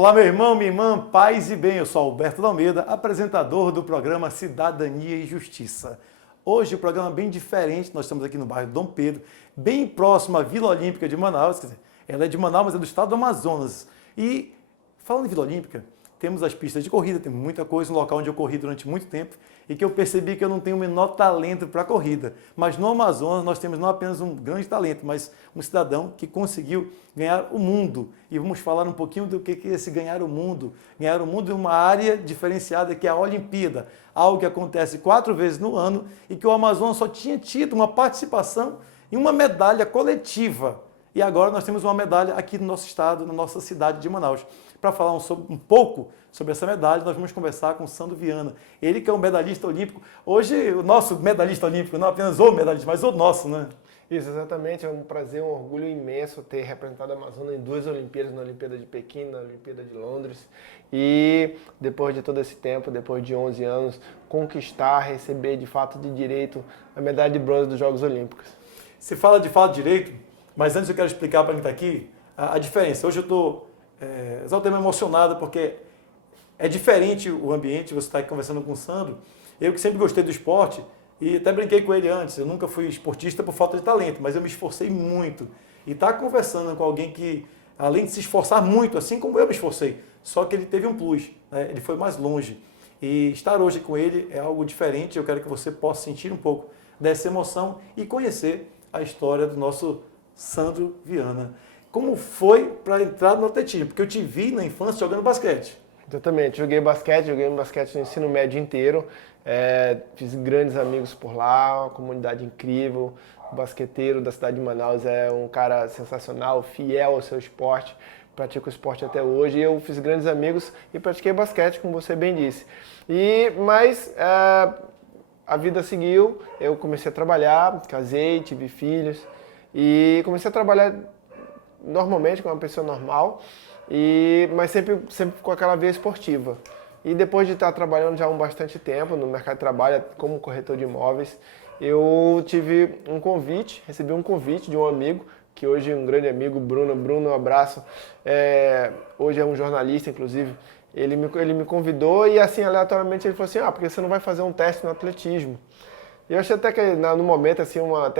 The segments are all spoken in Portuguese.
Olá, meu irmão, minha irmã, paz e bem. Eu sou Alberto Almeida, apresentador do programa Cidadania e Justiça. Hoje o programa é bem diferente, nós estamos aqui no bairro Dom Pedro, bem próximo à Vila Olímpica de Manaus, quer dizer, ela é de Manaus, mas é do estado do Amazonas. E falando em Vila Olímpica, temos as pistas de corrida, tem muita coisa, um local onde eu corri durante muito tempo e que eu percebi que eu não tenho o menor talento para a corrida. Mas no Amazonas nós temos não apenas um grande talento, mas um cidadão que conseguiu ganhar o mundo. E vamos falar um pouquinho do que é esse ganhar o mundo. Ganhar o mundo em uma área diferenciada que é a Olimpíada, algo que acontece 4 vezes no ano e que o Amazonas só tinha tido uma participação em uma medalha coletiva. E agora nós temos uma medalha aqui no nosso estado, na nossa cidade de Manaus. Para falar um pouco sobre essa medalha, nós vamos conversar com o Sandro Viana. Ele que é um medalhista olímpico. Hoje, o nosso medalhista olímpico, não apenas o medalhista, mas o nosso, né? Isso, exatamente. É um prazer, um orgulho imenso ter representado a Amazônia em 2 Olimpíadas, na Olimpíada de Pequim, na Olimpíada de Londres. E depois de todo esse tempo, depois de 11 anos, conquistar, receber de fato de direito a medalha de bronze dos Jogos Olímpicos. Você fala de fato direito, mas antes eu quero explicar para quem está aqui a diferença. Hoje eu estou exatamente emocionado porque é diferente o ambiente, você está aqui conversando com o Sandro. Eu que sempre gostei do esporte e até brinquei com ele antes, eu nunca fui esportista por falta de talento, mas eu me esforcei muito. E estar conversando com alguém que, além de se esforçar muito, assim como eu me esforcei, só que ele teve um plus, né? Ele foi mais longe. E estar hoje com ele é algo diferente, eu quero que você possa sentir um pouco dessa emoção e conhecer a história do nosso Sandro Viana. Como foi para entrar no atletismo? Porque eu te vi na infância jogando basquete. Exatamente, joguei basquete no ensino médio inteiro, fiz grandes amigos por lá, uma comunidade incrível, o basqueteiro da cidade de Manaus é um cara sensacional, fiel ao seu esporte, pratica o esporte até hoje e eu fiz grandes amigos e pratiquei basquete, como você bem disse. Mas a vida seguiu, eu comecei a trabalhar, casei, tive filhos e comecei a trabalhar normalmente como uma pessoa normal, mas sempre com aquela veia esportiva. E depois de estar trabalhando já há bastante tempo no mercado de trabalho como corretor de imóveis, eu recebi um convite de um amigo, que hoje é um grande amigo, Bruno, um abraço, hoje é um jornalista, inclusive. Ele me convidou e assim, aleatoriamente, ele falou assim, porque você não vai fazer um teste no atletismo? E eu achei até que no momento, assim, uma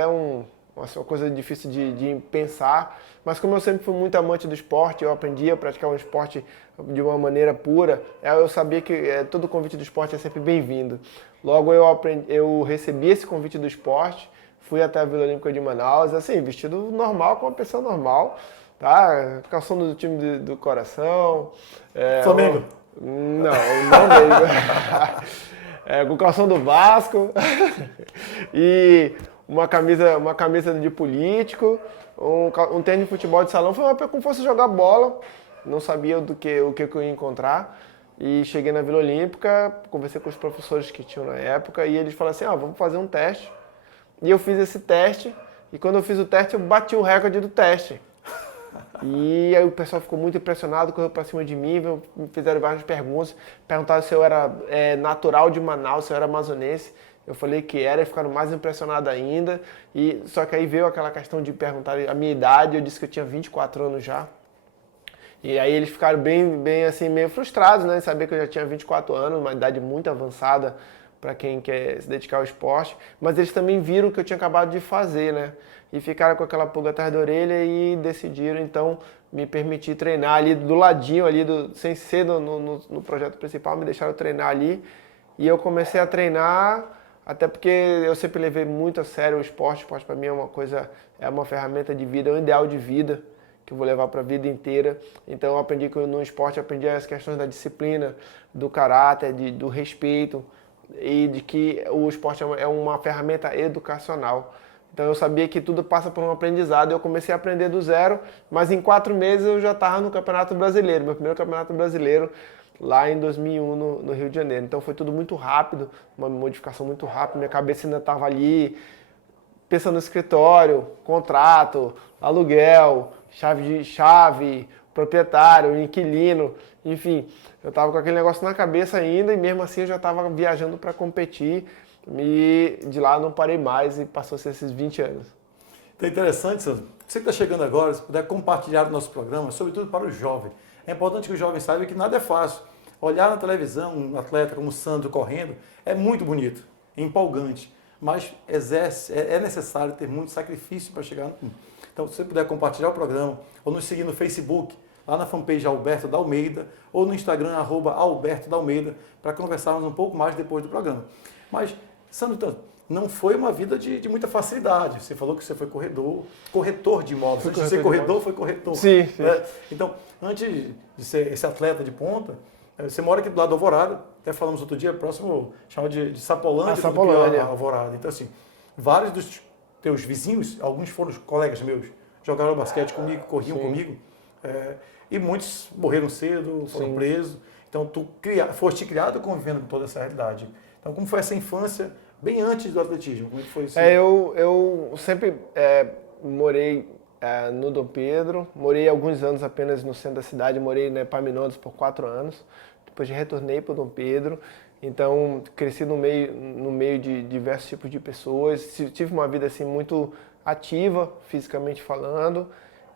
coisa difícil de pensar, mas como eu sempre fui muito amante do esporte, eu aprendi a praticar um esporte de uma maneira pura, eu sabia que todo convite do esporte é sempre bem-vindo. Logo eu recebi esse convite do esporte, fui até a Vila Olímpica de Manaus, assim, vestido normal, como uma pessoa normal, tá? Calçando do time do coração. Flamengo? Não mesmo. Com o calção do Vasco e uma camisa de político, um tênis de futebol de salão, foi como fosse jogar bola, não sabia o que eu ia encontrar. E cheguei na Vila Olímpica, conversei com os professores que tinham na época e eles falaram assim, vamos fazer um teste. E eu fiz esse teste e quando eu fiz o teste eu bati o recorde do teste. E aí o pessoal ficou muito impressionado, correu pra cima de mim, me fizeram várias perguntas, perguntaram se eu era natural de Manaus, se eu era amazonense. Eu falei que era e ficaram mais impressionados ainda. Só que aí veio aquela questão de perguntar a minha idade, eu disse que eu tinha 24 anos já. E aí eles ficaram bem assim, meio frustrados, né, em saber que eu já tinha 24 anos, uma idade muito avançada para quem quer se dedicar ao esporte. Mas eles também viram o que eu tinha acabado de fazer, né? E ficaram com aquela pulga atrás da orelha e decidiram, então, me permitir treinar ali do ladinho, sem ser no projeto principal, me deixaram treinar ali. E eu comecei a treinar, até porque eu sempre levei muito a sério o esporte. O esporte para mim é uma ferramenta de vida, é um ideal de vida que eu vou levar para a vida inteira. Então eu aprendi que no esporte eu aprendi as questões da disciplina, do caráter, do respeito e de que o esporte é uma ferramenta educacional. Então eu sabia que tudo passa por um aprendizado. Eu comecei a aprender do zero, mas em 4 meses eu já estava no Campeonato Brasileiro, meu primeiro Campeonato Brasileiro, lá em 2001 no Rio de Janeiro. Então foi tudo muito rápido, uma modificação muito rápida. Minha cabeça ainda estava ali, pensando no escritório, contrato, aluguel, chave, proprietário, inquilino, enfim. Eu estava com aquele negócio na cabeça ainda e mesmo assim eu já estava viajando para competir e de lá não parei mais e passou-se esses 20 anos. Então é interessante, Sandro, Você que está chegando agora, se puder compartilhar o nosso programa, sobretudo para o jovem. É importante que o jovem saiba que nada é fácil. Olhar na televisão um atleta como o Sandro correndo é muito bonito, é empolgante, mas é necessário ter muito sacrifício para chegar no... Então, se você puder compartilhar o programa, ou nos seguir no Facebook, lá na fanpage Alberto da Almeida, ou no Instagram, @Alberto da Almeida, para conversarmos um pouco mais depois do programa. Mas, Sandro, não foi uma vida de muita facilidade. Você falou que você foi corretor de imóveis. Antes de ser corredor, foi corretor. Sim, sim. Né? Então, antes de ser esse atleta de ponta, você mora aqui do lado do Alvorada, até falamos outro dia, próximo, chama de Sapolândia, Sapolândia. Alvorada. Então, assim, vários dos teus vizinhos, alguns foram colegas meus, jogaram basquete comigo, corriam comigo, e muitos morreram cedo, foram presos. Então, tu foste criado convivendo com toda essa realidade. Então, como foi essa infância, bem antes do atletismo? Como foi isso? Eu sempre morei no Dom Pedro, morei alguns anos apenas no centro da cidade, morei na Epaminondas por 4 anos, depois retornei para o Dom Pedro, então cresci no meio de diversos tipos de pessoas, tive uma vida assim muito ativa, fisicamente falando,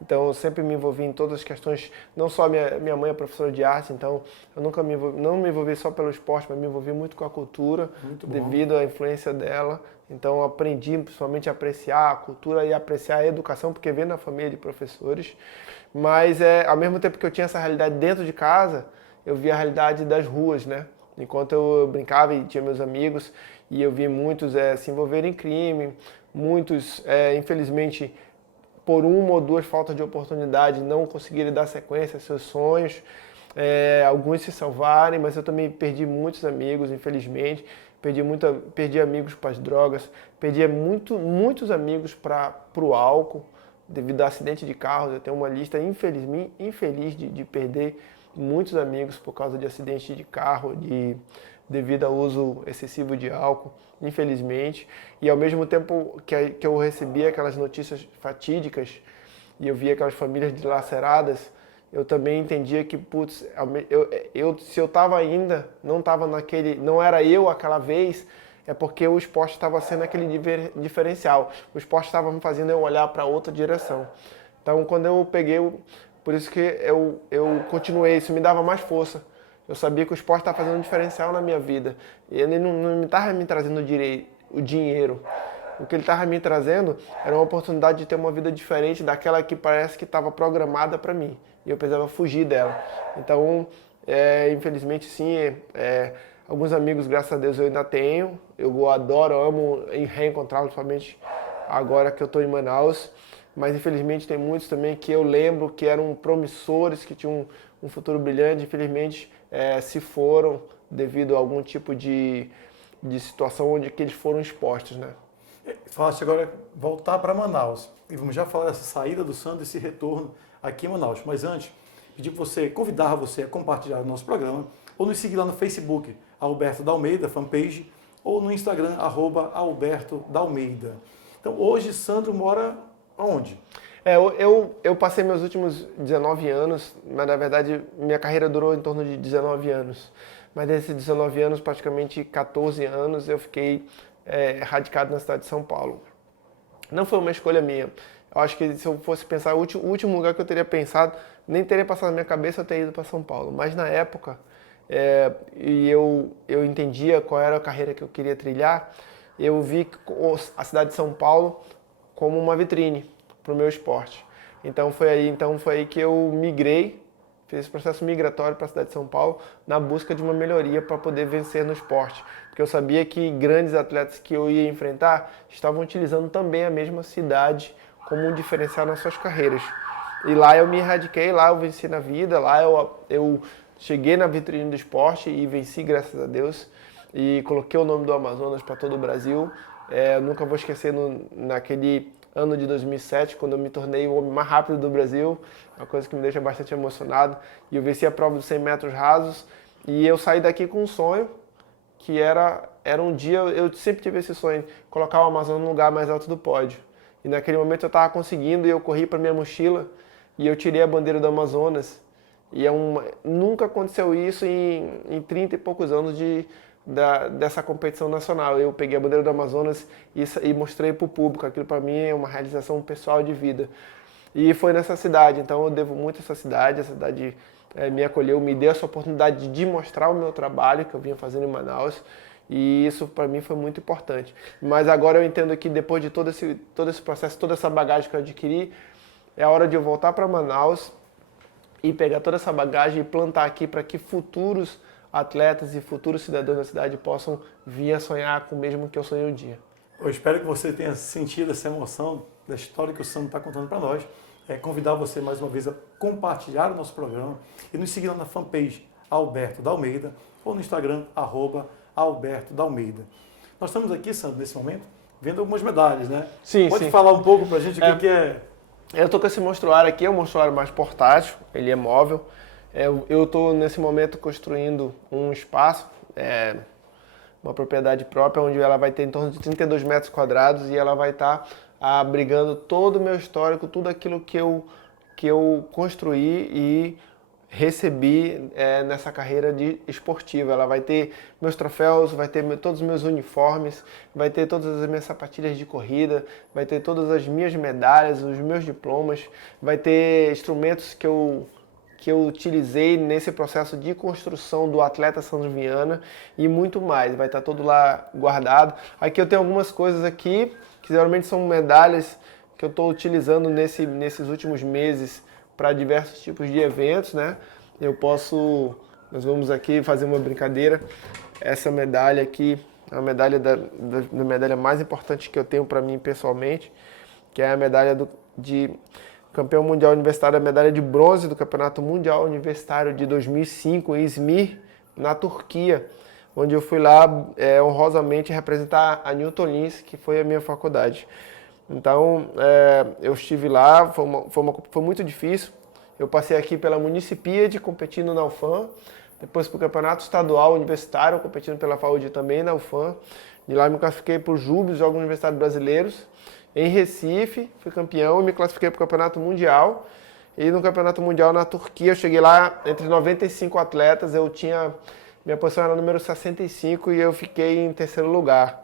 então eu sempre me envolvi em todas as questões, não só minha mãe é professora de arte, então eu nunca não me envolvi só pelo esporte, mas me envolvi muito com a cultura, devido à influência dela. Então eu aprendi principalmente a apreciar a cultura e apreciar a educação, porque vem na família de professores. Mas ao mesmo tempo que eu tinha essa realidade dentro de casa, eu via a realidade das ruas, né? Enquanto eu brincava e tinha meus amigos, e eu vi muitos se envolverem em crime, muitos, infelizmente, por uma ou duas faltas de oportunidade, não conseguirem dar sequência aos seus sonhos, alguns se salvarem, mas eu também perdi muitos amigos, infelizmente, perdi amigos para as drogas, perdi muitos amigos para o álcool, devido a acidente de carros. Eu tenho uma lista infeliz de perder muitos amigos por causa de acidente de carro, devido ao uso excessivo de álcool, infelizmente. E ao mesmo tempo que eu recebia aquelas notícias fatídicas e eu via aquelas famílias dilaceradas, eu também entendia que, putz, se eu estava ainda, não era eu aquela vez, é porque o esporte estava sendo aquele diferencial. O esporte estava me fazendo eu olhar para outra direção. Então, quando eu peguei, por isso que eu continuei, isso me dava mais força. Eu sabia que o esporte estava fazendo um diferencial na minha vida. E ele não estava me trazendo o dinheiro. O que ele estava me trazendo era uma oportunidade de ter uma vida diferente daquela que parece que estava programada para mim. E eu precisava fugir dela. Então, infelizmente, sim, alguns amigos, graças a Deus, eu ainda tenho. Eu adoro, amo reencontrá-los, principalmente agora que eu estou em Manaus. Mas, infelizmente, tem muitos também que eu lembro que eram promissores, que tinham um futuro brilhante. Infelizmente, se foram devido a algum tipo de situação onde que eles foram expostos, né? Falaste agora voltar para Manaus. E vamos já falar dessa saída do Sandro, esse retorno aqui em Manaus. Mas antes, convidar você a compartilhar o nosso programa, ou nos seguir lá no Facebook, Alberto da Almeida, fanpage, ou no Instagram, @Alberto da Almeida. Então, hoje, Sandro mora aonde? Eu passei meus últimos 19 anos, mas na verdade minha carreira durou em torno de 19 anos. Mas desses 19 anos, praticamente 14 anos, eu fiquei radicado na cidade de São Paulo. Não foi uma escolha minha. Eu acho que se eu fosse pensar, o último lugar que eu teria pensado, nem teria passado na minha cabeça eu ter ido para São Paulo. Mas na época, e eu entendia qual era a carreira que eu queria trilhar, eu vi a cidade de São Paulo como uma vitrine para o meu esporte. Então foi aí que eu migrei, fiz esse processo migratório para a cidade de São Paulo na busca de uma melhoria para poder vencer no esporte. Porque eu sabia que grandes atletas que eu ia enfrentar estavam utilizando também a mesma cidade como um diferencial nas suas carreiras. E lá eu me erradiquei, lá eu venci na vida, lá eu cheguei na vitrine do esporte e venci, graças a Deus. E coloquei o nome do Amazonas para todo o Brasil. Eu nunca vou esquecer naquele ano de 2007, quando eu me tornei o homem mais rápido do Brasil, uma coisa que me deixa bastante emocionado. E eu venci a prova dos 100 metros rasos. E eu saí daqui com um sonho, que era um dia, eu sempre tive esse sonho, colocar o Amazonas no lugar mais alto do pódio. E naquele momento eu estava conseguindo e eu corri para minha mochila e eu tirei a bandeira do Amazonas. E nunca aconteceu isso em 30 e poucos anos dessa competição nacional. Eu peguei a bandeira do Amazonas e mostrei para o público. Aquilo para mim é uma realização pessoal de vida. E foi nessa cidade, então eu devo muito a essa cidade me acolheu, me deu essa oportunidade de mostrar o meu trabalho que eu vinha fazendo em Manaus, e isso para mim foi muito importante. Mas agora eu entendo que depois de todo esse processo, toda essa bagagem que eu adquiri, é a hora de eu voltar para Manaus e pegar toda essa bagagem e plantar aqui para que futuros atletas e futuros cidadãos da cidade possam vir a sonhar com o mesmo que eu sonhei um dia. Eu espero que você tenha sentido essa emoção da história que o Sandro está contando para nós. Convidar você mais uma vez a compartilhar o nosso programa e nos seguir lá na fanpage Alberto da Almeida ou no Instagram @Alberto da Almeida. Nós estamos aqui, Sandro, nesse momento, vendo algumas medalhas, né? Sim, Pode sim. falar um pouco para a gente o que é? Eu estou com esse monstruário aqui, é um monstruário mais portátil, ele é móvel. Eu estou nesse momento construindo um espaço, uma propriedade própria, onde ela vai ter em torno de 32 metros quadrados e ela vai estar abrigando todo o meu histórico, tudo aquilo que eu construí e recebi nessa carreira esportiva. Ela vai ter meus troféus, vai ter todos os meus uniformes, vai ter todas as minhas sapatilhas de corrida, vai ter todas as minhas medalhas, os meus diplomas, vai ter instrumentos que eu utilizei nesse processo de construção do atleta Sandro Viana e muito mais. Vai estar tudo lá guardado. Aqui eu tenho algumas coisas aqui, que geralmente são medalhas que eu estou utilizando nesses últimos meses para diversos tipos de eventos, né? Nós vamos aqui fazer uma brincadeira. Essa medalha aqui é a medalha da medalha mais importante que eu tenho para mim pessoalmente, que é a medalha de campeão mundial universitário, a medalha de bronze do Campeonato Mundial Universitário de 2005 em Izmir, na Turquia, onde eu fui lá honrosamente representar a Newton Lins, que foi a minha faculdade. Então, eu estive lá, foi muito difícil. Eu passei aqui pela Municipíade, competindo na UFAM, depois para o Campeonato Estadual Universitário, competindo pela FAUD também na UFAM. De lá me classifiquei para os JUBs, Jogos Universitários Brasileiros. Em Recife, fui campeão e me classifiquei para o Campeonato Mundial. E no Campeonato Mundial na Turquia, eu cheguei lá entre 95 atletas, minha posição era número 65 e eu fiquei em terceiro lugar.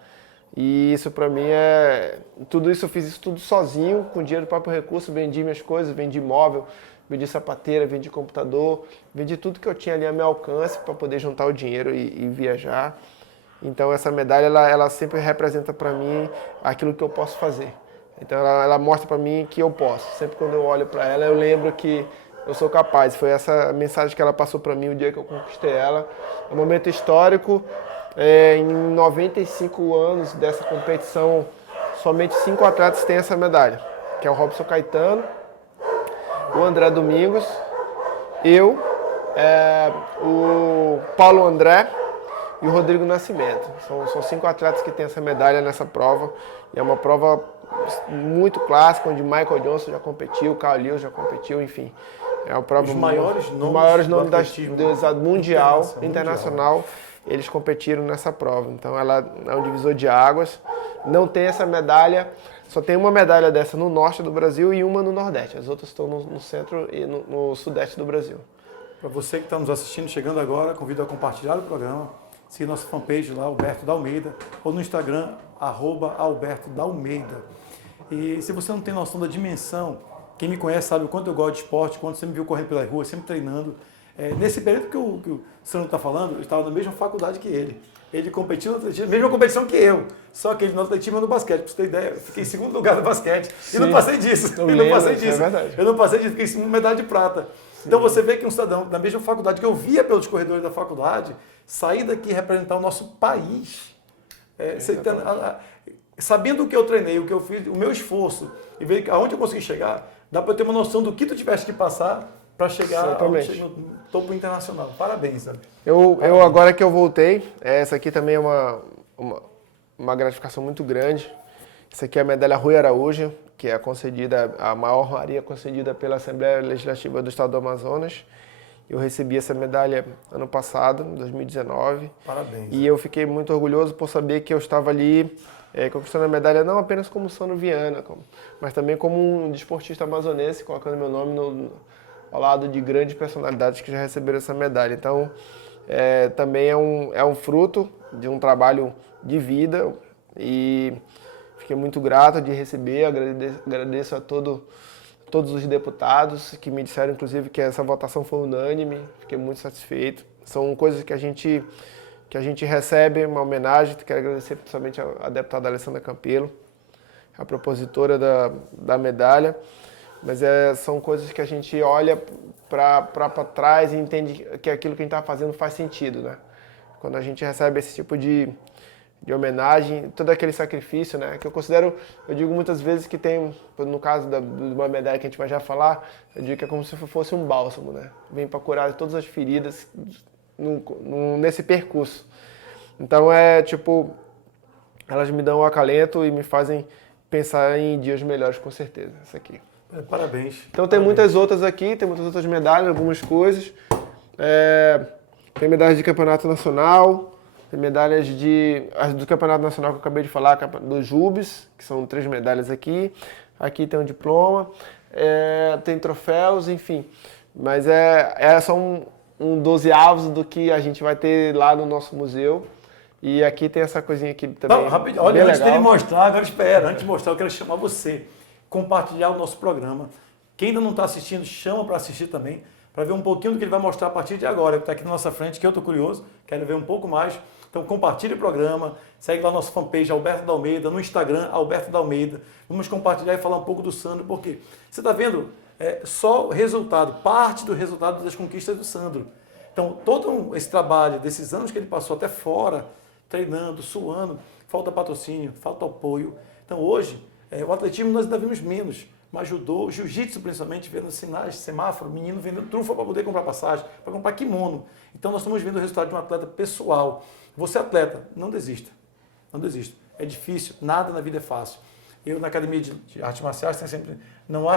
E isso para mim eu fiz isso tudo sozinho, com dinheiro do próprio recurso, vendi minhas coisas, vendi móvel, vendi sapateira, vendi computador, vendi tudo que eu tinha ali a meu alcance para poder juntar o dinheiro e viajar. Então essa medalha, ela sempre representa para mim aquilo que eu posso fazer. Então ela mostra para mim que eu posso. Sempre quando eu olho para ela, eu lembro que eu sou capaz. Foi essa mensagem que ela passou para mim o dia que eu conquistei ela. É um momento histórico. Em 95 anos dessa competição, somente 5 atletas têm essa medalha, que é o Robson Caetano, o André Domingos, eu, o Paulo André e o Rodrigo Nascimento. São 5 atletas que têm essa medalha nessa prova. E é uma prova muito clássica, onde Michael Johnson já competiu, Carl Lewis já competiu, enfim. É uma prova Os maiores nomes do mundial, internacional. Eles competiram nessa prova, então ela é um divisor de águas. Não tem essa medalha, só tem uma medalha dessa no norte do Brasil e uma no nordeste. As outras estão no centro e no sudeste do Brasil. Para você que está nos assistindo, chegando agora, convido a compartilhar o programa, seguir nossa fanpage lá, Alberto da Almeida, ou no Instagram, @Alberto da Almeida. E se você não tem noção da dimensão, quem me conhece sabe o quanto eu gosto de esporte, quando você me viu correndo pela rua, sempre treinando. Nesse período que o Sandro está falando, eu estava na mesma faculdade que ele. Ele competiu no atletismo, mesma competição que eu. Só que ele no atletismo e no basquete. Pra você ter ideia, eu fiquei em segundo lugar no basquete. Sim. E não passei disso. É verdade. Eu não passei disso, fiquei em medalha de prata. Sim. Então você vê que um cidadão da mesma faculdade que eu via pelos corredores da faculdade, sair daqui e representar o nosso país. Sabendo o que eu treinei, o que eu fiz, o meu esforço, e ver aonde eu consegui chegar, dá para eu ter uma noção do que tu tivesse que passar para chegar no topo internacional. Parabéns, sabe? Eu agora que eu voltei, essa aqui também é uma gratificação muito grande. Essa aqui é a medalha Rui Araújo, que é a maior honraria concedida pela Assembleia Legislativa do Estado do Amazonas. Eu recebi essa medalha ano passado, em 2019. Parabéns. E eu fiquei muito orgulhoso por saber que eu estava ali conquistando a medalha não apenas como Sandro Viana, mas também como um desportista amazonense, colocando meu nome ao lado de grandes personalidades que já receberam essa medalha. Então, também é um fruto de um trabalho de vida e fiquei muito grato de receber, agradeço a todo todos os deputados, que me disseram, inclusive, que essa votação foi unânime, fiquei muito satisfeito. São coisas que a gente recebe, uma homenagem. Quero agradecer principalmente a deputada Alessandra Campelo, a propositora da medalha, mas são coisas que a gente olha para trás e entende que aquilo que a gente está fazendo faz sentido, né? Quando a gente recebe esse tipo de homenagem, todo aquele sacrifício, né? Que eu digo muitas vezes que tem, no caso de uma medalha que a gente vai já falar, eu digo que é como se fosse um bálsamo, né? Vem para curar todas as feridas nesse percurso. Então elas me dão um acalento e me fazem pensar em dias melhores, com certeza, essa aqui. Parabéns. Então tem muitas outras aqui, tem muitas outras medalhas, algumas coisas. Tem medalhas de campeonato nacional, tem medalhas do campeonato nacional que eu acabei de falar, dos JUBs, que são 3 medalhas aqui. Aqui tem um diploma, tem troféus, enfim. Mas são um 12avos do que a gente vai ter lá no nosso museu. E aqui tem essa coisinha aqui também. Não, rapidinho. Olha, antes dele mostrar, agora espera, antes de mostrar, eu quero chamar você, compartilhar o nosso programa. Quem ainda não está assistindo, chama para assistir também, para ver um pouquinho do que ele vai mostrar a partir de agora, que está aqui na nossa frente, que eu estou curioso, quero ver um pouco mais. Então compartilhe o programa, segue lá nossa fanpage Alberto da Almeida, no Instagram Alberto da Almeida. Vamos compartilhar e falar um pouco do Sandro, porque você está vendo só o resultado, parte do resultado das conquistas do Sandro. Então todo esse trabalho, desses anos que ele passou até fora, treinando, suando, falta patrocínio, falta apoio. Então hoje, o atletismo nós ainda vimos menos, mas judô, jiu-jitsu principalmente, vendo sinais, semáforo, menino vendendo trufa para poder comprar passagem, para comprar kimono. Então nós estamos vendo o resultado de um atleta pessoal. Você atleta, não desista, não desista. É difícil, nada na vida é fácil. Eu na academia de artes marciais tem sempre, não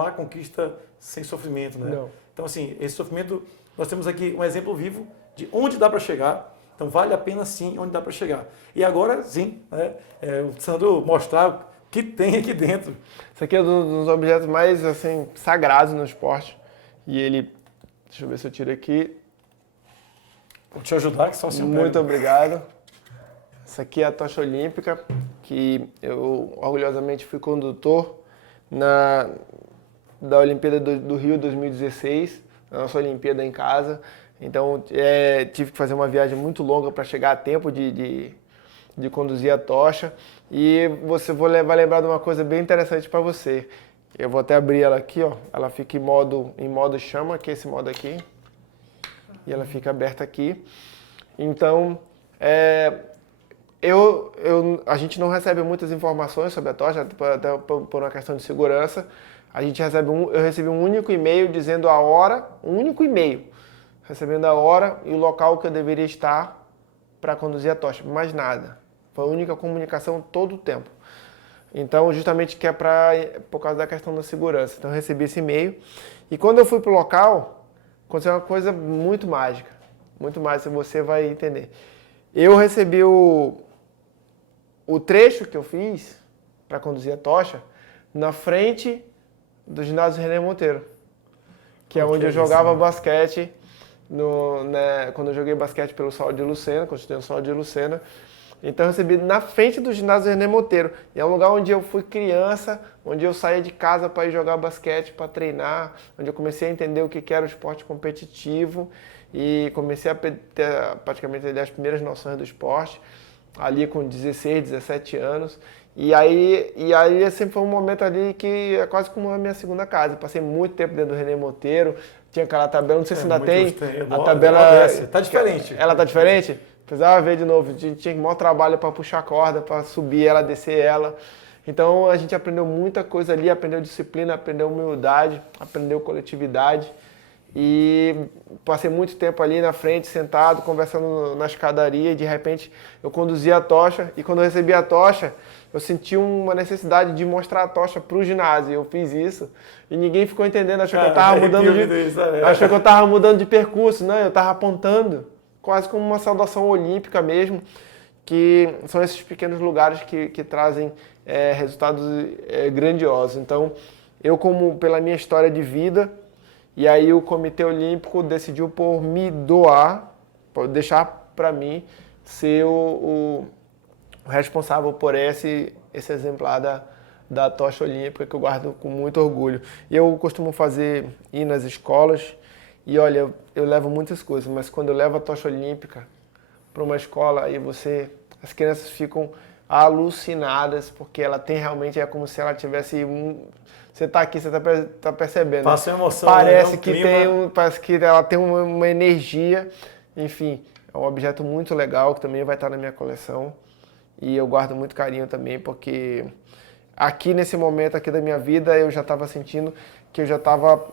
há conquista sem sofrimento, né? Não. Então assim, esse sofrimento, nós temos aqui um exemplo vivo de onde dá para chegar. Então vale a pena sim onde dá para chegar. E agora sim, o Sandro mostrar o que tem aqui dentro. Isso aqui é um dos objetos mais assim, sagrados no esporte. E ele, deixa eu ver se eu tiro aqui. Vou te ajudar, que só assim. Muito obrigado. Essa aqui é a tocha olímpica, que eu orgulhosamente fui condutor da Olimpíada do Rio 2016, a nossa Olimpíada em casa. Então, tive que fazer uma viagem muito longa para chegar a tempo de conduzir a tocha. E você vai lembrar de uma coisa bem interessante para você. Eu vou até abrir ela aqui, ó. Ela fica em modo chama, que é esse modo aqui. E ela fica aberta aqui. Então, a gente não recebe muitas informações sobre a tocha, até por uma questão de segurança. Eu recebi um único e-mail dizendo a hora, um único e-mail, recebendo a hora e o local que eu deveria estar para conduzir a tocha, mais nada. Foi a única comunicação todo o tempo. Então, justamente que por causa da questão da segurança. Então, eu recebi esse e-mail. E quando eu fui para o local, aconteceu uma coisa muito mágica. Muito mágica, você vai entender. Eu recebi o trecho que eu fiz para conduzir a tocha na frente do ginásio René Monteiro, que é onde eu jogava basquete. Quando eu joguei basquete pelo Sol de Lucena, quando eu estudei no Sol de Lucena, então eu recebi na frente do ginásio René Monteiro. E é um lugar onde eu fui criança, onde eu saía de casa para ir jogar basquete, para treinar, onde eu comecei a entender o que era o esporte competitivo e comecei a ter praticamente as primeiras noções do esporte, ali com 16, 17 anos. E aí sempre foi um momento ali que é quase como a minha segunda casa. Passei muito tempo dentro do René Monteiro, tinha aquela tabela, não sei se ainda tem. A tabela está diferente. Ela está diferente? Precisava ver de novo. Tinha maior trabalho para puxar a corda, para subir ela, descer ela. Então a gente aprendeu muita coisa ali, aprendeu disciplina, aprendeu humildade, aprendeu coletividade. E passei muito tempo ali na frente, sentado, conversando na escadaria, e de repente eu conduzia a tocha, e quando eu recebi a tocha, eu senti uma necessidade de mostrar a tocha para o ginásio. Eu fiz isso e ninguém ficou entendendo, achou que eu estava mudando de percurso, não, eu estava apontando, quase como uma saudação olímpica mesmo, que são esses pequenos lugares que trazem resultados grandiosos. Então, eu pela minha história de vida, e aí o Comitê Olímpico decidiu por me doar, por deixar para mim ser o responsável por esse exemplar da tocha olímpica, que eu guardo com muito orgulho. E eu costumo ir nas escolas, e olha, eu levo muitas coisas, mas quando eu levo a tocha olímpica para uma escola, aí as crianças ficam alucinadas, porque ela tem realmente, é como se ela tivesse... Você está aqui, você está percebendo. Passa uma emoção, parece, né? que parece que ela tem uma energia, enfim, é um objeto muito legal, que também vai estar na minha coleção, e eu guardo muito carinho também, porque aqui nesse momento aqui da minha vida, eu já estava sentindo que eu já estava...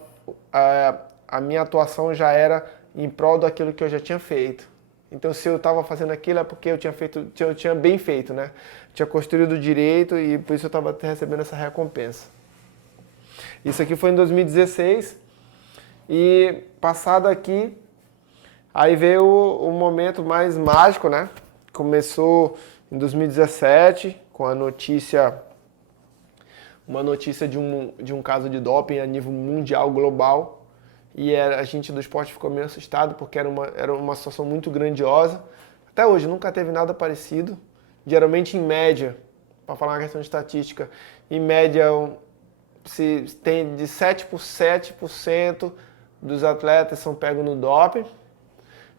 A minha atuação já era em prol daquilo que eu já tinha feito. Então, se eu estava fazendo aquilo é porque eu tinha bem feito, né? Tinha construído direito e por isso eu estava recebendo essa recompensa. Isso aqui foi em 2016 e passado aqui, aí veio o momento mais mágico, né? Começou em 2017 com uma notícia de um caso de doping a nível mundial, global. E a gente do esporte ficou meio assustado porque era uma situação muito grandiosa. Até hoje nunca teve nada parecido. Geralmente em média, para falar uma questão de estatística, em média se tem de 7% dos atletas são pegos no doping.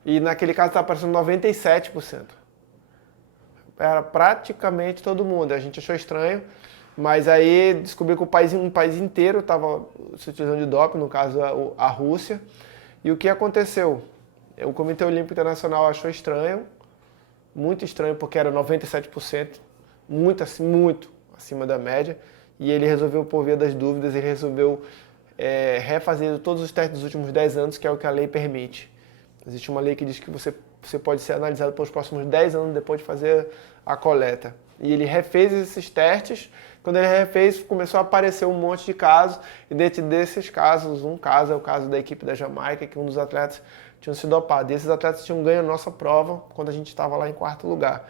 E naquele caso está aparecendo 97%. Era praticamente todo mundo. A gente achou estranho. Mas aí descobri que um país inteiro estava se utilizando de doping, no caso a Rússia. E o que aconteceu? O Comitê Olímpico Internacional achou estranho, muito estranho, porque era 97%, muito acima da média. E ele resolveu, por via das dúvidas, ele resolveu refazer todos os testes dos últimos 10 anos, que é o que a lei permite. Existe uma lei que diz que você pode ser analisado pelos próximos 10 anos depois de fazer a coleta. E ele refez esses testes. Quando ele refez, começou a aparecer um monte de casos. E dentro desses casos, um caso é o caso da equipe da Jamaica, que um dos atletas tinha se dopado. E esses atletas tinham ganho a nossa prova quando a gente estava lá em 4º lugar.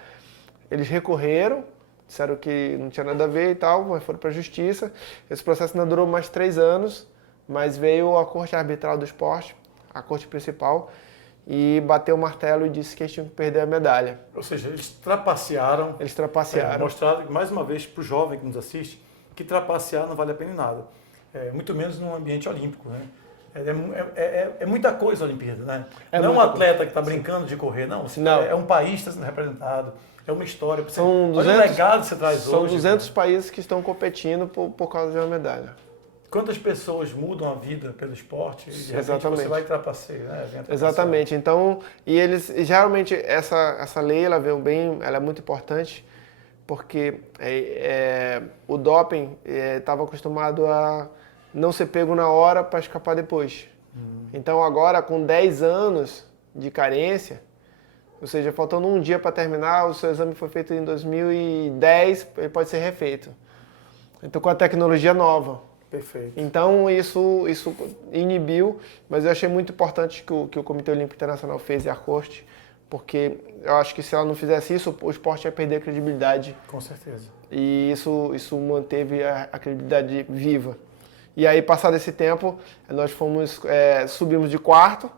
Eles recorreram, disseram que não tinha nada a ver e tal, mas foram para a justiça. Esse processo ainda durou mais 3 anos, mas veio a Corte Arbitral do Esporte, a corte principal, e bateu o martelo e disse que eles tinham que perder a medalha. Ou seja, eles trapacearam. Mostrado, mais uma vez, para o jovem que nos assiste, que trapacear não vale a pena em nada. Muito menos num ambiente olímpico, né? É muita coisa a Olimpíada, né? Não é um atleta que está brincando de correr, não. É um país que está sendo representado, é uma história. Olha o legado que você traz hoje. São 200 países que estão competindo por causa de uma medalha. Quantas pessoas mudam a vida pelo esporte e Exatamente. Você vai trapacear, né? Exatamente. Então, e eles geralmente essa lei ela veio bem, ela é muito importante porque o doping estava acostumado a não ser pego na hora para escapar depois. Então agora com 10 anos de carência, ou seja, faltando um dia para terminar, o seu exame foi feito em 2010, ele pode ser refeito. Então com a tecnologia nova. Perfeito. Então isso inibiu, mas eu achei muito importante que o Comitê Olímpico Internacional fez e a Corte, porque eu acho que se ela não fizesse isso, o esporte ia perder a credibilidade. Com certeza. E isso manteve a credibilidade viva. E aí, passado esse tempo, nós subimos de 4º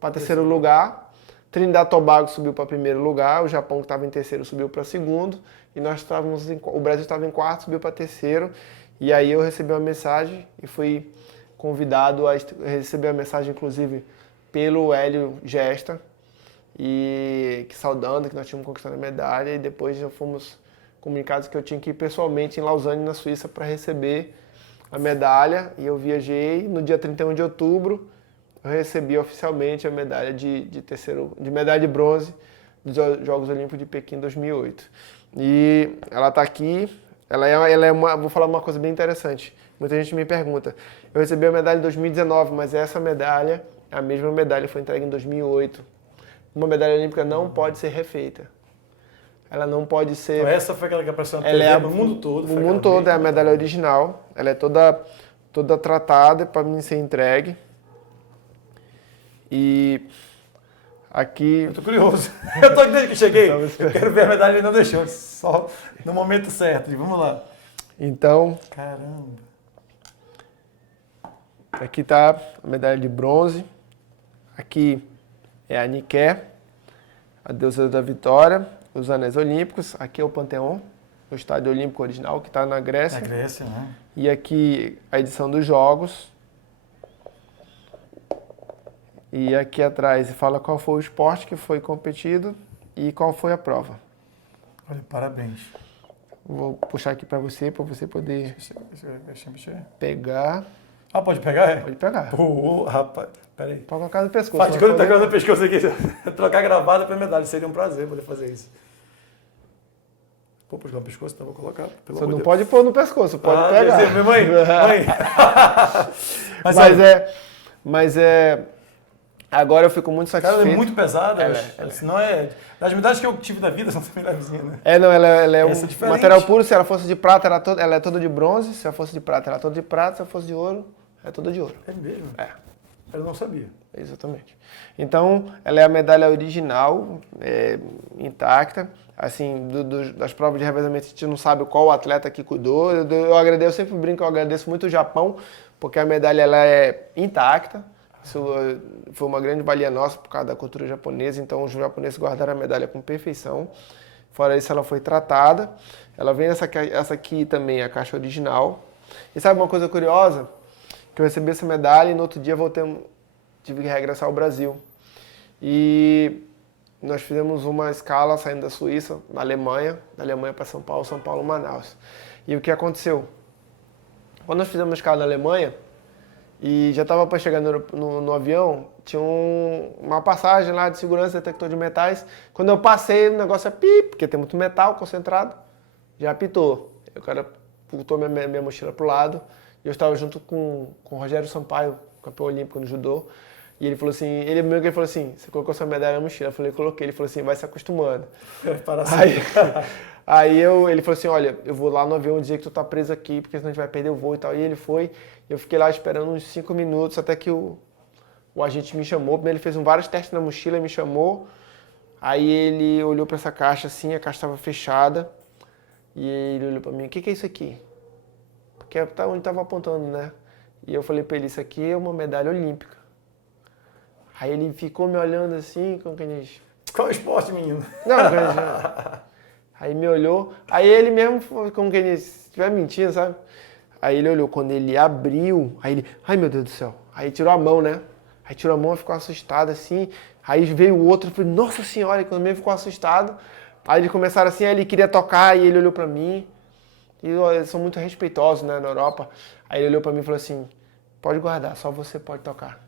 para 3º lugar. Trinidad e Tobago subiu para 1º lugar, o Japão que estava em 3º subiu para 2º, e o Brasil estava em 4º, subiu para 3º. E aí eu recebi uma mensagem e fui convidado a receber a mensagem, inclusive, pelo Hélio Gesta, que saudando que nós tínhamos conquistado a medalha, e depois já fomos comunicados que eu tinha que ir pessoalmente em Lausanne, na Suíça, para receber a medalha, e eu viajei. No dia 31 de outubro, eu recebi oficialmente a medalha de medalha de bronze dos Jogos Olímpicos de Pequim 2008. E ela está aqui. Vou falar uma coisa bem interessante. Muita gente me pergunta. Eu recebi a medalha em 2019, mas essa medalha, a mesma medalha, foi entregue em 2008. Uma medalha olímpica não pode ser refeita. Ela não pode ser... Então essa foi aquela que apareceu na TV no mundo todo. No mundo todo é a medalha original. Ela é toda tratada para mim ser entregue. E aqui... Eu tô curioso. Eu tô desde que cheguei. Eu quero ver a medalha e não deixou. Só no momento certo. Vamos lá. Então... Caramba. Aqui está a medalha de bronze. Aqui é a Nike, a deusa da vitória, os anéis olímpicos. Aqui é o Panteão. no Estádio Olímpico original, que está na Grécia. Na Grécia, né? E aqui a edição dos jogos. E aqui atrás fala qual foi o esporte que foi competido e qual foi a prova. Olha, parabéns. Vou puxar aqui para você poder Deixa eu... pegar. Ah, pode pegar? É? Pode pegar. Pô, rapaz, peraí. Pode colocar no pescoço. Faz de quando tá no pescoço aqui, trocar gravada para medalha, seria um prazer poder fazer isso. Pô, pode colocar no pescoço, então vou colocar. Você não pode pôr no pescoço, pode pegar. Dizer, mãe. Mas agora eu fico muito satisfeito. Cara, ela é muito pesada. Ela Senão é... Das medalhas que eu tive da vida, são também levezinhas, né? Não, ela é um material puro. Se ela fosse de prata, ela é toda de bronze. Se ela fosse de prata, ela é toda de prata. Se ela fosse de ouro, ela é toda de ouro. É mesmo? É. Eu não sabia. Exatamente. Então, ela é a medalha original, intacta. Assim, das provas de revezamento, a gente não sabe qual atleta que cuidou. Eu sempre brinco, eu agradeço muito o Japão, porque a medalha ela é intacta. Isso foi uma grande valia nossa por causa da cultura japonesa, então os japoneses guardaram a medalha com perfeição. Fora isso, ela foi tratada. Ela vem essa aqui também, a caixa original. E sabe uma coisa curiosa? Que eu recebi essa medalha e no outro dia tive que regressar ao Brasil. E nós fizemos uma escala saindo da Suíça, na Alemanha, da Alemanha para São Paulo, Manaus. E o que aconteceu? Quando nós fizemos a escala na Alemanha, e já estava para chegar no avião, tinha uma passagem lá de segurança, detector de metais. Quando eu passei, o negócio é pip, porque tem muito metal concentrado, já apitou. O cara putou minha mochila pro lado, e eu estava junto com o Rogério Sampaio, campeão olímpico no judô, e ele falou assim, ele falou assim, você colocou sua medalha na mochila? Eu falei, coloquei. Ele falou assim, vai se acostumando. Ele falou assim, olha, eu vou lá no avião dizer que tu tá preso aqui, porque senão a gente vai perder o voo e tal. E ele foi, eu fiquei lá esperando uns 5 minutos até que o agente me chamou. Primeiro ele fez vários testes na mochila, me chamou. Aí ele olhou para essa caixa assim, a caixa estava fechada. E ele olhou para mim, o que é isso aqui? Porque é onde estava apontando, né? E eu falei para ele, isso aqui é uma medalha olímpica. Aí ele ficou me olhando assim, como que diz? Qual esporte, menino? Não, aí me olhou, aí ele mesmo, como que ele estiver mentindo, sabe? Aí ele olhou, quando ele abriu, aí ele, ai meu Deus do céu, aí tirou a mão, né? Aí tirou a mão e ficou assustado assim, aí veio o outro, eu falei, nossa senhora, e quando ele ficou assustado, aí eles começaram assim, aí ele queria tocar, e ele olhou pra mim, e eles são muito respeitosos, né, na Europa, aí ele olhou pra mim e falou assim, pode guardar, só você pode tocar.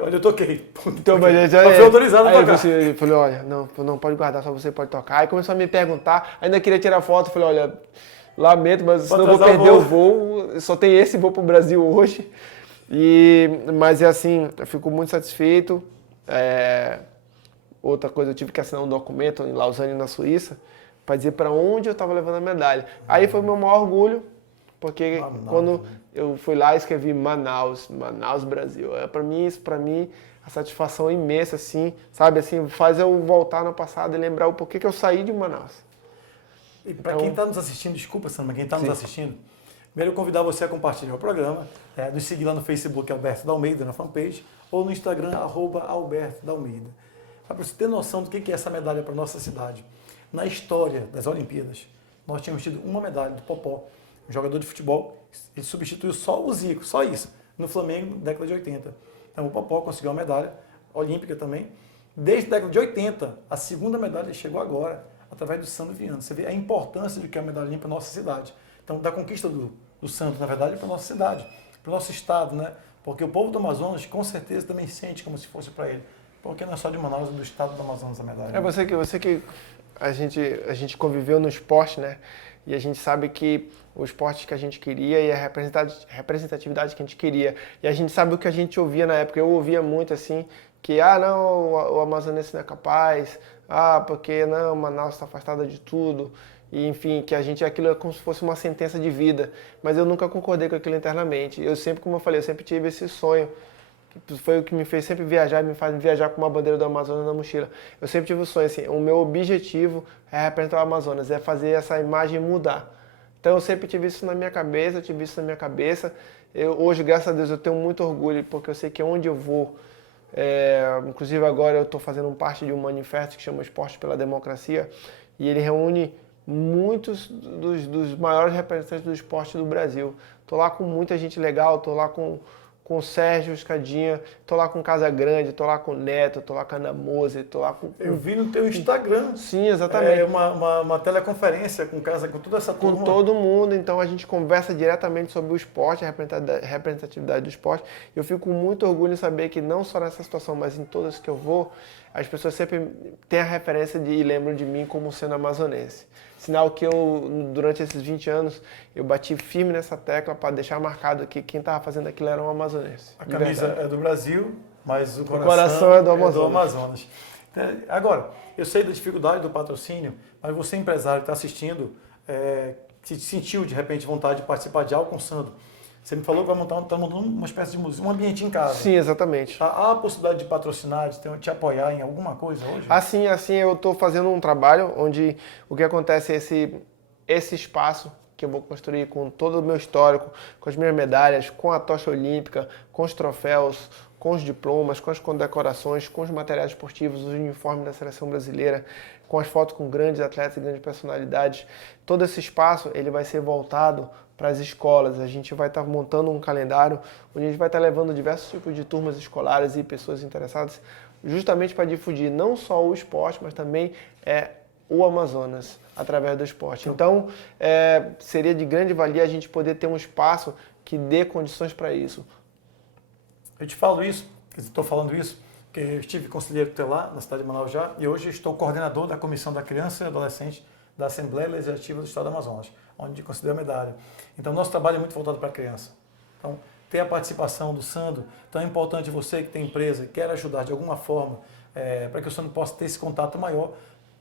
Olha, eu toquei. Então, mas já foi autorizado a tocar. Aí ele falou, olha, não pode guardar, só você pode tocar. Aí começou a me perguntar, ainda queria tirar foto, eu falei, olha, lamento, mas senão eu vou perder o voo, só tem esse voo pro Brasil hoje. Mas é assim, eu fico muito satisfeito. Outra coisa, eu tive que assinar um documento em Lausanne, na Suíça, para dizer para onde eu estava levando a medalha. Aí foi o meu maior orgulho, porque quando eu fui lá e escrevi Manaus, Brasil. Isso para mim, a satisfação é imensa, assim, sabe, assim, faz eu voltar no passado e lembrar o porquê que eu saí de Manaus. E para quem está nos assistindo, desculpa, Sandra, quem está nos assistindo, primeiro eu convidar você a compartilhar o programa, nos seguir lá no Facebook, Alberto da Almeida, na fanpage, ou no Instagram, @Alberto da Almeida. Para você ter noção do que é essa medalha para a nossa cidade. Na história das Olimpíadas, nós tínhamos tido uma medalha do Popó, um jogador de futebol, ele substituiu só o Zico, só isso, no Flamengo, na década de 80. Então o Popó conseguiu uma medalha olímpica também. Desde a década de 80, a segunda medalha chegou agora, através do Sandro Viana. Você vê a importância de que é a medalha olímpica para a nossa cidade. Então, da conquista do Sandro, na verdade, para a nossa cidade, para o nosso estado, né? Porque o povo do Amazonas, com certeza, também sente como se fosse para ele. Porque não é só de Manaus, é do estado do Amazonas a medalha. Você que a gente conviveu no esporte, né? E a gente sabe que o esporte que a gente queria e a representatividade que a gente queria. E a gente sabe o que a gente ouvia na época. Eu ouvia muito assim, que não, o amazonense não é capaz, porque não, Manaus está afastada de tudo. E, enfim, que aquilo é como se fosse uma sentença de vida. Mas eu nunca concordei com aquilo internamente. Eu sempre, como eu falei, eu sempre tive esse sonho. Foi o que me fez sempre viajar, me faz viajar com uma bandeira do Amazonas na mochila. Eu sempre tive o sonho, assim, o meu objetivo é representar o Amazonas, é fazer essa imagem mudar. Então eu sempre tive isso na minha cabeça, hoje, graças a Deus, eu tenho muito orgulho, porque eu sei que onde eu vou, inclusive agora eu estou fazendo parte de um manifesto que chama Esporte pela Democracia, e ele reúne muitos dos maiores representantes do esporte do Brasil. Estou lá com muita gente legal, estou lá com o Sérgio Escadinha, estou lá com Casa Grande, estou lá com o Neto, estou lá com a Ana Moser, estou lá com... Eu vi no teu Instagram. Sim, exatamente. Uma teleconferência com toda essa turma. Com todo mundo, então a gente conversa diretamente sobre o esporte, a representatividade do esporte. Eu fico com muito orgulho em saber que não só nessa situação, mas em todas que eu vou, as pessoas sempre têm a referência e lembram de mim como sendo amazonense. Sinal que eu, durante esses 20 anos, eu bati firme nessa tecla para deixar marcado que quem estava fazendo aquilo era um amazonense. A camisa é do Brasil, mas o coração é do Amazonas. Agora, eu sei da dificuldade do patrocínio, mas você, empresário que está assistindo, se sentiu de repente vontade de participar de algo com o Sandro. Você me falou que está montando uma espécie de museu, um ambiente em casa. Sim, exatamente. Há a possibilidade de patrocinar, de te apoiar em alguma coisa hoje? Assim eu estou fazendo um trabalho onde o que acontece é esse espaço que eu vou construir com todo o meu histórico, com as minhas medalhas, com a tocha olímpica, com os troféus, com os diplomas, com as condecorações, com os materiais esportivos, os uniformes da seleção brasileira, com as fotos com grandes atletas e grandes personalidades. Todo esse espaço ele vai ser voltado para as escolas. A gente vai estar montando um calendário onde a gente vai estar levando diversos tipos de turmas escolares e pessoas interessadas justamente para difundir não só o esporte, mas também o Amazonas através do esporte. Então, seria de grande valia a gente poder ter um espaço que dê condições para isso. Eu te falo isso, estou falando isso, porque eu estive conselheiro tutelar na cidade de Manaus já, e hoje estou coordenador da Comissão da Criança e Adolescente da Assembleia Legislativa do Estado do Amazonas, onde concedeu a medalha. Então, nosso trabalho é muito voltado para a criança. Então, ter a participação do Sandro, então é importante você que tem empresa e quer ajudar de alguma forma, para que o Sandro possa ter esse contato maior,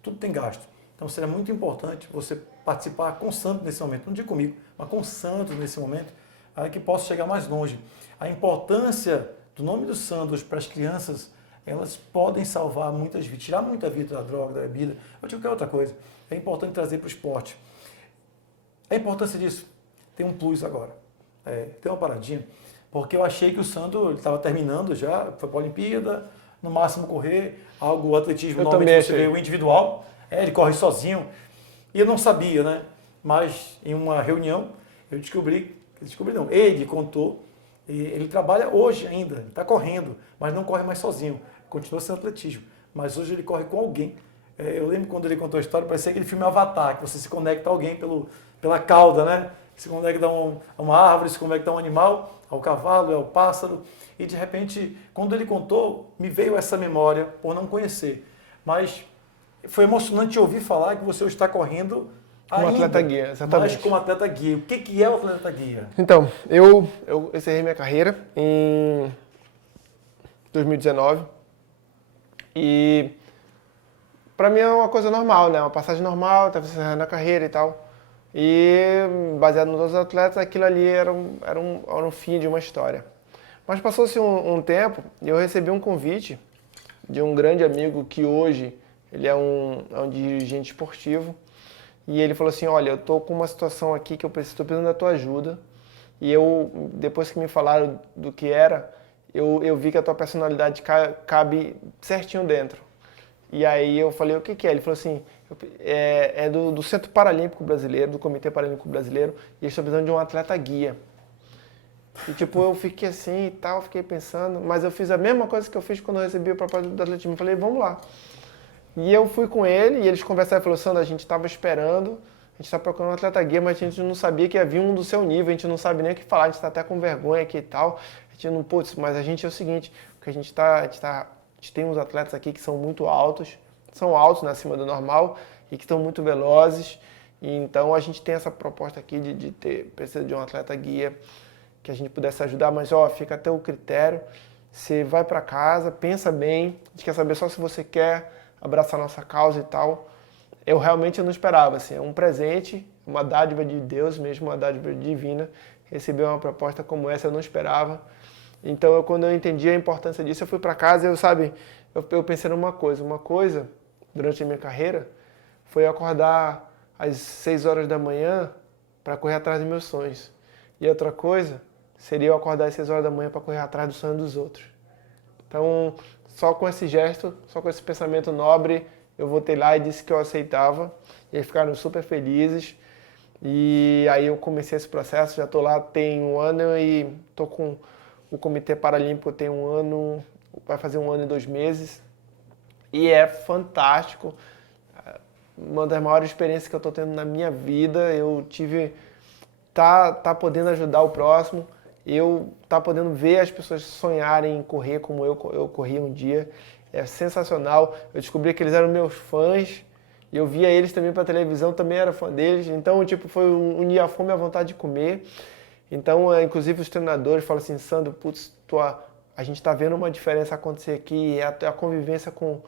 tudo tem gasto. Então, seria muito importante você participar com o Sandro nesse momento, não digo comigo, mas com o Sandro nesse momento, para que possa chegar mais longe. A importância do nome do Sandro para as crianças, elas podem salvar muitas vidas, tirar muita vida da droga, da bebida, ou de qualquer outra coisa. É importante trazer para o esporte. A importância disso tem um plus agora. Tem uma paradinha, porque eu achei que o Sandro estava terminando já, foi para a Olimpíada, no máximo correr, o atletismo, normalmente você vê o individual, ele corre sozinho, e eu não sabia, né? Mas em uma reunião eu ele contou, e ele trabalha hoje ainda, está correndo, mas não corre mais sozinho, continua sendo atletismo, mas hoje ele corre com alguém. Eu lembro quando ele contou a história, parecia aquele filme Avatar, que você se conecta a alguém pela cauda, né? Se conecta a uma árvore, se conecta a um animal, ao cavalo, ao pássaro, e de repente, quando ele contou, me veio essa memória por não conhecer, mas foi emocionante ouvir falar que você está correndo como atleta guia, exatamente. Mas como atleta guia. O que é o atleta guia? Então, eu encerrei minha carreira em 2019 e para mim é uma coisa normal, né? Uma passagem normal, estava encerrando a carreira e tal. E baseado nos outros atletas, aquilo ali era um fim de uma história. Mas passou-se um tempo e eu recebi um convite de um grande amigo que hoje ele é um dirigente esportivo. E ele falou assim, olha, eu estou com uma situação aqui que eu estou precisando da tua ajuda. E depois que me falaram do que era, eu vi que a tua personalidade cabe certinho dentro. E aí eu falei, o que é? Ele falou assim, é do Centro Paralímpico Brasileiro, do Comitê Paralímpico Brasileiro, e eles estão precisando de um atleta guia. E tipo, eu fiquei assim e tal, fiquei pensando, mas eu fiz a mesma coisa que eu fiz quando eu recebi a proposta do atletismo. Eu falei, vamos lá. E eu fui com ele e eles conversaram e falaram, Sandro, a gente estava esperando, a gente está procurando um atleta guia, mas a gente não sabia que ia vir um do seu nível, a gente não sabe nem o que falar, a gente está até com vergonha aqui e tal. A gente não, putz, mas a gente é o seguinte, porque a gente tem uns atletas aqui que são muito altos, né, acima do normal e que estão muito velozes. E então a gente tem essa proposta aqui precisa de um atleta guia que a gente pudesse ajudar, mas fica até o critério. Você vai para casa, pensa bem, a gente quer saber só se você quer abraçar nossa causa e tal. Eu realmente não esperava, assim, é um presente, uma dádiva de Deus mesmo, uma dádiva divina. Receber uma proposta como essa eu não esperava. Então, quando eu entendi a importância disso, eu fui para casa e eu pensei numa coisa, durante a minha carreira, foi acordar às 6 horas da manhã para correr atrás dos meus sonhos. E outra coisa seria eu acordar às 6 horas da manhã para correr atrás do sonho dos outros. Então, só com esse gesto, só com esse pensamento nobre, eu voltei lá e disse que eu aceitava. E eles ficaram super felizes. E aí eu comecei esse processo, já estou lá tem 1 ano e estou com o Comitê Paralímpico tem 1 ano, vai fazer 1 ano e 2 meses. E é fantástico, uma das maiores experiências que eu estou tendo na minha vida. Eu tive, tá podendo ajudar o próximo, tá podendo ver as pessoas sonharem em correr como eu corri um dia. É sensacional, eu descobri que eles eram meus fãs. E eu via eles também para televisão, também era fã deles. Então, tipo, foi unir a fome e a vontade de comer. Então, inclusive os treinadores falam assim, Sandro, putz, a gente está vendo uma diferença acontecer aqui, é a convivência com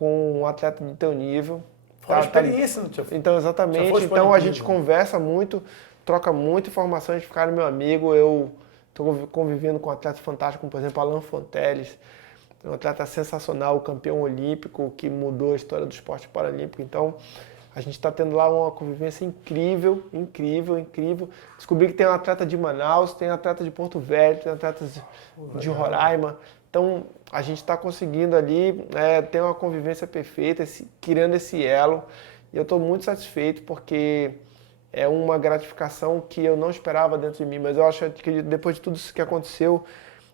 um atleta do teu nível. Fora experiência, não tinha. Então, exatamente. Então, a gente conversa muito, troca muita informação, eles ficaram meu amigo. Eu estou convivendo com atletas fantásticos, como, por exemplo, Alan Fonteles, um atleta sensacional, campeão olímpico, que mudou a história do esporte paralímpico. Então, a gente está tendo lá uma convivência incrível, incrível, incrível. Descobri que tem um atleta de Manaus, tem um atleta de Porto Velho, tem atletas de Roraima. Então, a gente está conseguindo ali ter uma convivência perfeita, criando esse elo. E eu estou muito satisfeito porque é uma gratificação que eu não esperava dentro de mim. Mas eu acho que depois de tudo isso que aconteceu,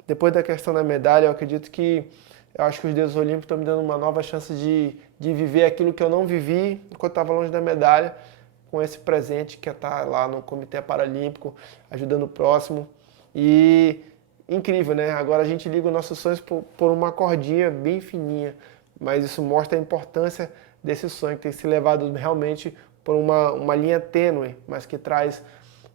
depois da questão da medalha, eu acho que os deuses olímpicos estão me dando uma nova chance de viver aquilo que eu não vivi enquanto estava longe da medalha, com esse presente que é estar lá no Comitê Paralímpico, ajudando o próximo. E incrível, né? Agora a gente liga os nossos sonhos por uma cordinha bem fininha, mas isso mostra a importância desse sonho, que tem que ser levado realmente por uma linha tênue, mas que traz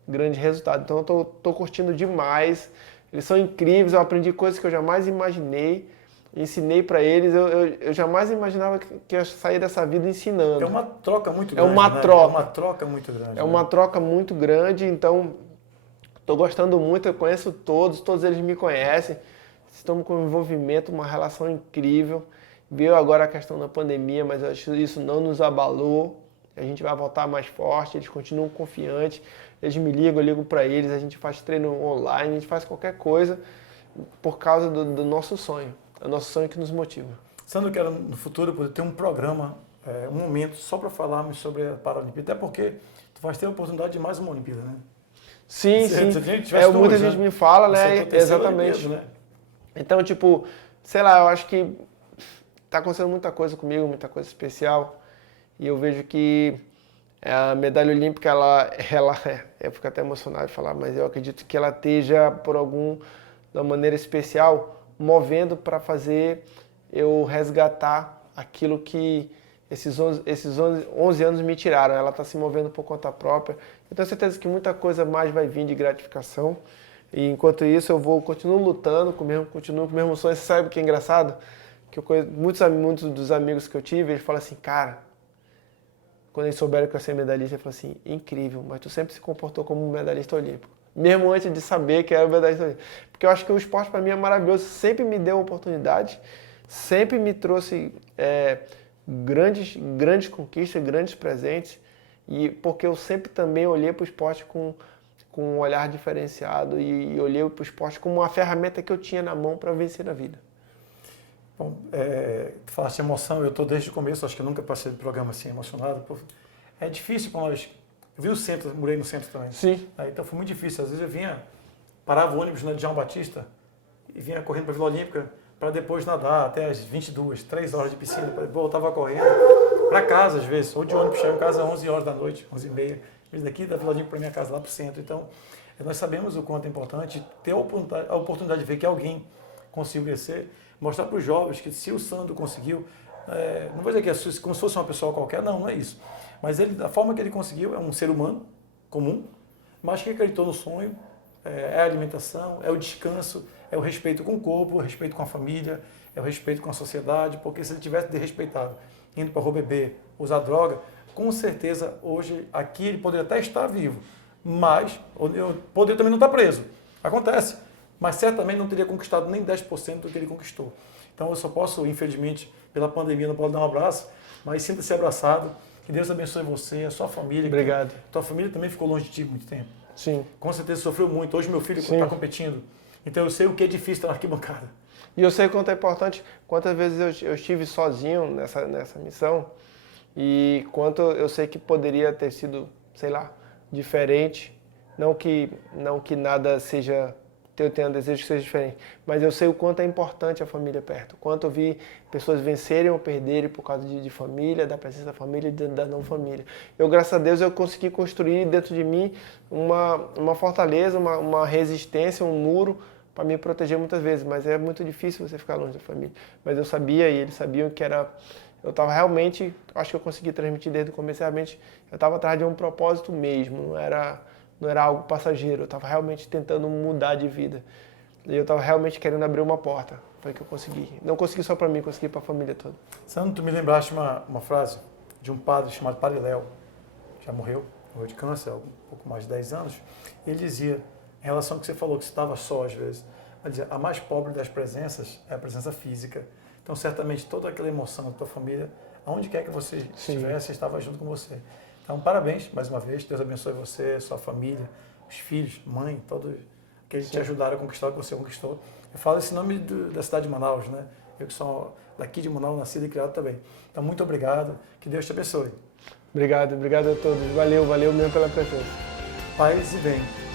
grande resultado. Então eu tô curtindo demais. Eles são incríveis, eu aprendi coisas que eu jamais imaginei, ensinei para eles, eu jamais imaginava que eu ia sair dessa vida ensinando. É uma troca muito grande. É uma troca muito grande. É uma troca muito grande, então estou gostando muito, eu conheço todos eles me conhecem, estamos com um envolvimento, uma relação incrível. Veio agora a questão da pandemia, mas eu acho que isso não nos abalou, a gente vai voltar mais forte, eles continuam confiantes. Eles me ligam, eu ligo para eles, a gente faz treino online, a gente faz qualquer coisa por causa do nosso sonho. É o nosso sonho que nos motiva. Sandro, eu quero no futuro poder ter um programa, um momento só para falarmos sobre a Paralimpíada, até porque tu vais ter a oportunidade de mais uma Olimpíada, né? Sim. Muita gente me fala, né? Exatamente. Né? Então, tipo, sei lá, eu acho que tá acontecendo muita coisa comigo, muita coisa especial. E eu vejo que a medalha olímpica, eu fico até emocionado de falar, mas eu acredito que ela esteja, de uma maneira especial, movendo para fazer eu resgatar aquilo que esses 11 anos me tiraram. Ela está se movendo por conta própria. Eu tenho certeza que muita coisa mais vai vir de gratificação. E enquanto isso, continuo lutando, continuo com o mesmo sonho. Você sabe o que é engraçado? Que eu conheço, muitos dos amigos que eu tive, eles falam assim, cara, quando eles souberam que eu ia ser medalhista, ele falou assim, incrível, mas tu sempre se comportou como um medalhista olímpico. Mesmo antes de saber que era medalhista olímpico. Porque eu acho que o esporte para mim é maravilhoso, sempre me deu oportunidade, sempre me trouxe grandes conquistas, grandes presentes, e porque eu sempre também olhei para o esporte com um olhar diferenciado e olhei para o esporte como uma ferramenta que eu tinha na mão para vencer na vida. Bom, tu falaste de emoção, eu estou desde o começo, acho que eu nunca passei de programa assim emocionado. É difícil para nós. Eu vi o centro, morei no centro também. Sim. Então foi muito difícil. Às vezes eu parava o ônibus na João Batista e vinha correndo para a Vila Olímpica para depois nadar até as 22, 3 horas de piscina, voltava correndo para casa às vezes, ou de ônibus, chegava em casa às 11 horas da noite, 11h30, daqui da Vila Olímpica para minha casa lá para o centro. Então, nós sabemos o quanto é importante ter a oportunidade de ver que alguém conseguiu crescer, mostrar para os jovens que se o Sandro conseguiu, não vou dizer que é como se fosse uma pessoa qualquer, não é isso. Mas a forma que ele conseguiu é um ser humano comum, mas que acreditou no sonho, é a alimentação, é o descanso, é o respeito com o corpo, o respeito com a família, é o respeito com a sociedade, porque se ele tivesse desrespeitado, indo para rua beber, usar droga, com certeza hoje aqui ele poderia até estar vivo, mas poderia também não estar preso. Acontece. Mas certamente não teria conquistado nem 10% do que ele conquistou. Então eu só posso, infelizmente, pela pandemia, não posso dar um abraço, mas sinta-se abraçado, que Deus abençoe você, a sua família. Obrigado. Tua família também ficou longe de ti muito tempo. Sim. Com certeza sofreu muito. Hoje meu filho está competindo, então eu sei o que é difícil estar na arquibancada. E eu sei o quanto é importante, quantas vezes eu estive sozinho nessa missão e quanto eu sei que poderia ter sido, sei lá, diferente. Não que nada seja, eu tenha desejo que seja diferente, mas eu sei o quanto é importante a família perto. Quanto eu vi pessoas vencerem ou perderem por causa de família, da presença da família e da não família. Eu, graças a Deus, eu consegui construir dentro de mim uma fortaleza, uma resistência, um muro para me proteger muitas vezes, mas é muito difícil você ficar longe da família. Mas eu sabia e eles sabiam que era... Eu estava realmente, acho que eu consegui transmitir desde o começo, realmente, eu estava atrás de um propósito mesmo, não era algo passageiro, eu estava realmente tentando mudar de vida. E eu estava realmente querendo abrir uma porta, foi que eu consegui. Não consegui só para mim, consegui para a família toda. Sandro, tu me lembraste uma frase de um padre chamado Padre Léo, já morreu de câncer há um pouco mais de 10 anos. Ele dizia, em relação ao que você falou, que você estava só às vezes, ele dizia, a mais pobre das presenças é a presença física. Então, certamente, toda aquela emoção da tua família, aonde quer que você estivesse, estava junto com você. Então, parabéns, mais uma vez. Deus abençoe você, sua família, os filhos, mãe, todos que te ajudaram a conquistar o que você conquistou. Eu falo esse nome da cidade de Manaus, né? Eu que sou daqui de Manaus, nascido e criado também. Então, muito obrigado. Que Deus te abençoe. Obrigado a todos. Valeu mesmo pela presença. Paz e bem.